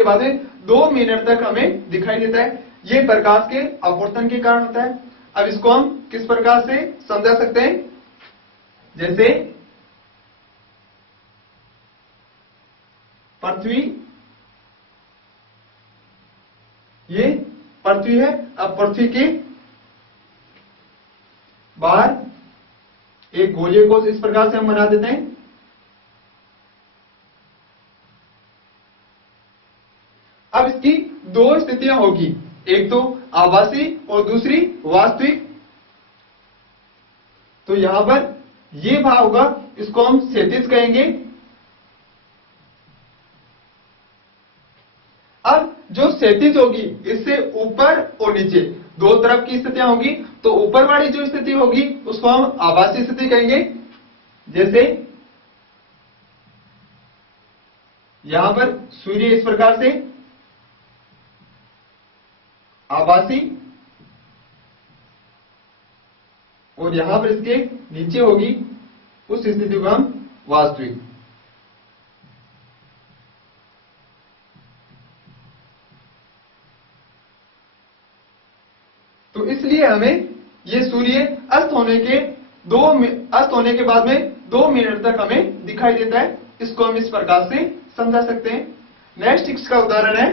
के बाद में 2 मिनट तक हमें दिखाई देता है। ये प्रकाश के अपवर्तन के कारण होता है। अब इसको हम किस प्रकार से समझा सकते हैं, जैसे पृथ्वी, ये पृथ्वी है। अब पृथ्वी के बाहर एक गोले को इस प्रकार से हम बना देते हैं। अब इसकी 2 स्थितियां होगी, एक तो आभासी और दूसरी वास्तविक। तो यहां पर ये भाग होगा, इसको हम क्षैतिज कहेंगे। अब जो क्षैतिज होगी, इससे ऊपर और नीचे 2 तरफ की स्थितियां होगी। तो ऊपर वाली जो स्थिति होगी उसको हम आभासी स्थिति कहेंगे। जैसे यहां पर सूर्य इस प्रकार से आभासी, और यहां पर इसके नीचे होगी उस स्थिति को हम वास्तविक। तो इसलिए हमें ये सूर्य अस्त होने के बाद में 2 मिनट तक हमें दिखाई देता है। इसको हम इस प्रकार से समझा सकते हैं। नेक्स्ट इसका उदाहरण है,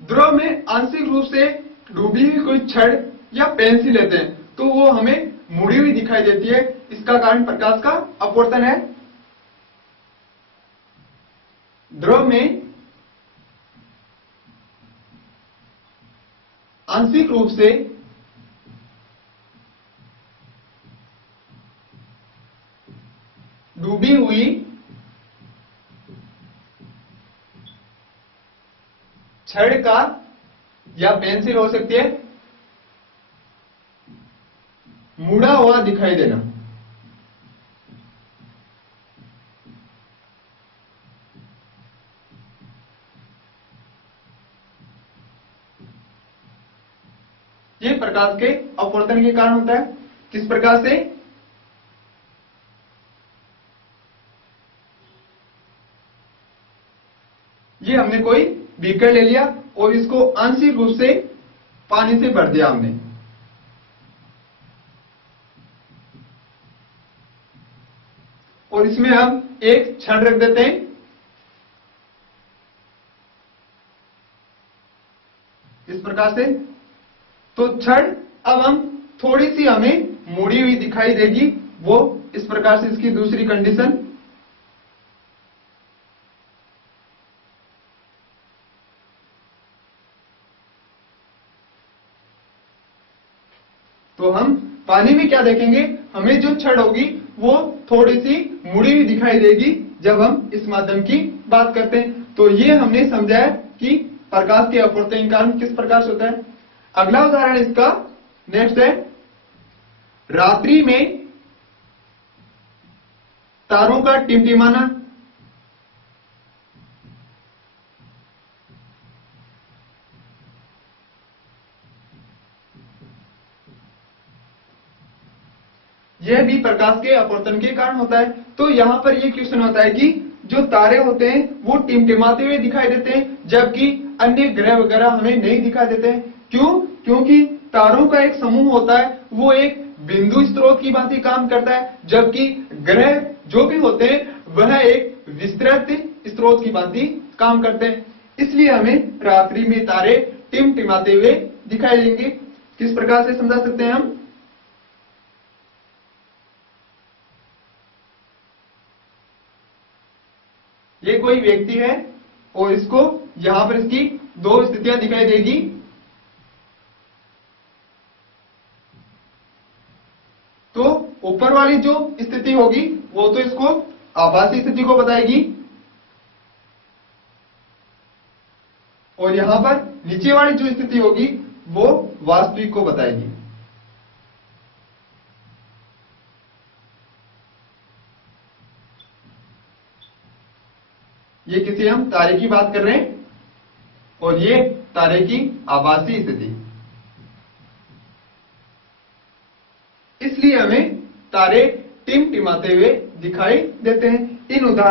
ध्रुव में आंशिक रूप से डूबी हुई कोई छड़ या पेंसिल लेते हैं तो वो हमें मुड़ी हुई दिखाई देती है। इसका कारण प्रकाश का अपवर्तन है। ध्रुव में आंशिक रूप से डूबी हुई छड़ का या पेंसिल हो सकती है, मुड़ा हुआ दिखाई देना। ये प्रकाश के अपवर्तन के कारण होता है। किस प्रकार से, ये हमने कोई बीकर ले लिया और इसको आंशिक रूप से पानी से भर दिया हमने, और इसमें हम एक छड़ रख देते हैं। इस प्रकार से तो छड़ अब हम थोड़ी सी हमें मुड़ी हुई दिखाई देगी। वो इस प्रकार से इसकी दूसरी कंडीशन। तो हम पानी में क्या देखेंगे, हमें जो छड़ होगी वो थोड़ी सी मुड़ी हुई दिखाई देगी जब हम इस माध्यम की बात करते हैं। तो ये हमने समझा है कि प्रकाश के अपवर्तन के कारण किस प्रकार से होता है। अगला उदाहरण इसका नेक्स्ट है, रात्रि में तारों का टिमटिमाना। यह भी प्रकाश के अपवर्तन के कारण होता है। तो यहां पर यह क्वेश्चन होता है कि जो तारे होते हैं वो टिमटिमाते हुए दिखाई देते हैं, जबकि अन्य ग्रह वगैरह हमें नहीं दिखाई देते हैं। क्यों? क्योंकि तारों का एक समूह होता है, वो एक बिंदु स्रोत की भांति काम करता है, जबकि ग्रह जो भी होते हैं वह एक विस्तृत स्रोत की भांति काम करते हैं। इसलिए हमें रात्रि में तारे टिमटिमाते हुए दिखाई देंगे। किस प्रकार से समझा सकते हैं हम, ये कोई व्यक्ति है और इसको यहां पर इसकी 2 स्थितियां दिखाई देगी। तो ऊपर वाली जो स्थिति होगी वो तो इसको आभासी स्थिति को बताएगी, और यहां पर नीचे वाली जो स्थिति होगी वो वास्तविक को बताएगी। ये किसी हम तारे की बात कर रहे हैं और ये तारे की आभासी स्थिति। इसलिए हमें तारे टिमटिमाते हुए दिखाई देते हैं। इन उदाहरण